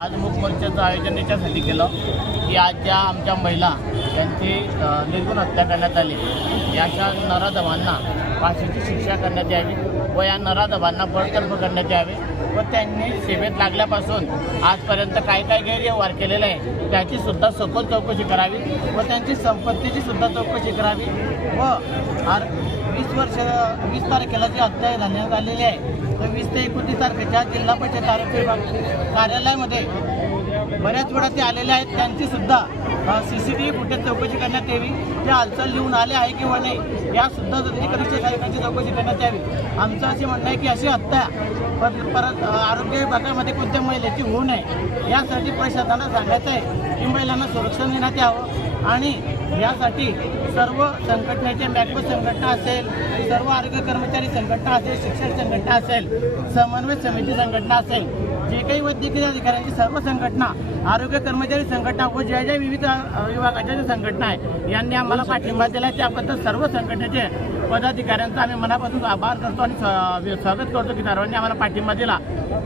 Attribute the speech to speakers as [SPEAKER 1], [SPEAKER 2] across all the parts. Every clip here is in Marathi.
[SPEAKER 1] आज मूक मोर्चाचं आयोजन याच्यासाठी केलं की आज ज्या आमच्या महिला यांची निर्गुण हत्या करण्यात आली याच्या नराधमांना फाशीची शिक्षा करण्यात यावी व या नराधबांना बळकर्म करण्यात यावे व त्यांनी सेवेत लागल्यापासून आजपर्यंत काय काय गैरव्यवहार केलेले आहे त्याची सुद्धा सखोल चौकशी करावी व त्यांची संपत्तीची सुद्धा चौकशी करावी व आर वीस वर्ष वीस तारखेला जी हत्या झाण्यात आलेली आहे तर वीस ते एकोणतीस तारखेच्या जिल्हा परिषद आरोग्य विभाग कार्यालयामध्ये बऱ्याच वेळा ते आलेले आहेत. त्यांची सुद्धा C C T V footage चौकशी करण्यात यावी. ते हालचाल लिहून आले आहे किंवा नाही यासुद्धा सुद्धा जिल्हा चौकशी करण्यात यावी. आमचं असे म्हणणं आहे की अशी हत्या परत परत आरोग्य विभागामध्ये कोणत्या महिलेची होऊ नये यासाठी प्रशासनाला सांगायचं आहे की महिलांना संरक्षण देण्यात यावं. आणि यासाठी सर्व संघटनेचे मॅक्रो संघटना असेल सर्व आरोग्य कर्मचारी संघटना असेल शिक्षण संघटना असेल समन्वय समिती संघटना असेल जे काही वैद्यकीय अधिकाऱ्यांची सर्व संघटना आरोग्य कर्मचारी संघटना व ज्या ज्या विविध विभागाच्या ज्या संघटना आहे यांनी आम्हाला पाठिंबा दिला आहे त्याबद्दल सर्व संघटनेचे पदाधिकाऱ्यांचा आम्ही मनापासून आभार करतो आणि स्वागत करतो की सर्वांनी आम्हाला पाठिंबा दिला.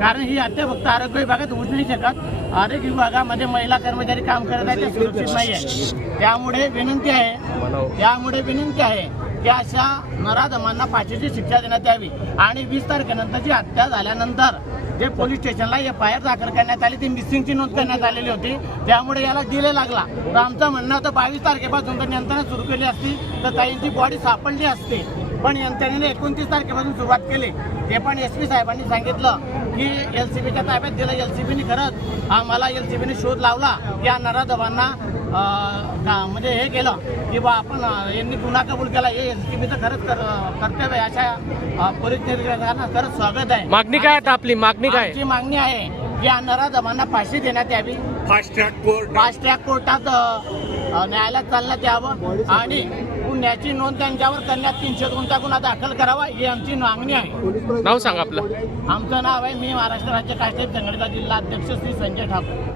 [SPEAKER 1] कारण ही हत्या फक्त आरोग्य विभागात होऊ नाही शकत. आरोग्य विभागामध्ये महिला कर्मचारी काम करत आहेत ते सुरक्षित नाही आहे त्यामुळे विनंती आहे त्यामुळे विनंती आहे की अशा नराधमांना फाशीची शिक्षा देण्यात यावी. आणि वीस तारखेनंतरची हत्या झाल्यानंतर जे पोलीस स्टेशनला एफ आय आर दाखल करण्यात आली ती मिसिंगची नोंद करण्यात आलेली होती. त्यामुळे याला डिले लागला. तर आमचं म्हणणं होतं बावीस तारखेपासून जर यंत्रणा सुरू केली असती तर ताईंची बॉडी सापडली असते. पण यंत्रणेने एकोणतीस तारखेपासून सुरुवात केली. ते पण एस पी साहेबांनी सांगितलं की एल सी बीच्या ताब्यात दिलं. एल सी बीने खरंच आम्हाला एल सी बीने शोध लावला. या का- म्हणजे हे केलं की बा आपण यांनी गुन्हा कबूल केला. हे एल सी बीचं खरंच कर- कर्तव्य आहे. अशा पोलीस निरीक्षकांना खरंच स्वागत आहे.
[SPEAKER 2] मागणी काय आता आपली? मागणी काय?
[SPEAKER 1] आमची मागणी आहे की या नराधमांना फाशी देण्यात यावी.
[SPEAKER 3] Fast track court
[SPEAKER 1] fast track कोर्टात न्यायालयात चालण्यात यावं आणि गुन्ह्याची नोंद त्यांच्यावर करण्यात तीनशे दोनचा गुन्हा दाखल करावा ही आमची मागणी आहे.
[SPEAKER 2] नाव सांगा आपलं.
[SPEAKER 1] आमचं नाव आहे मी महाराष्ट्र राज्य कायसाहेब संघटनेचा जिल्हा अध्यक्ष श्री संजय ठाकूर.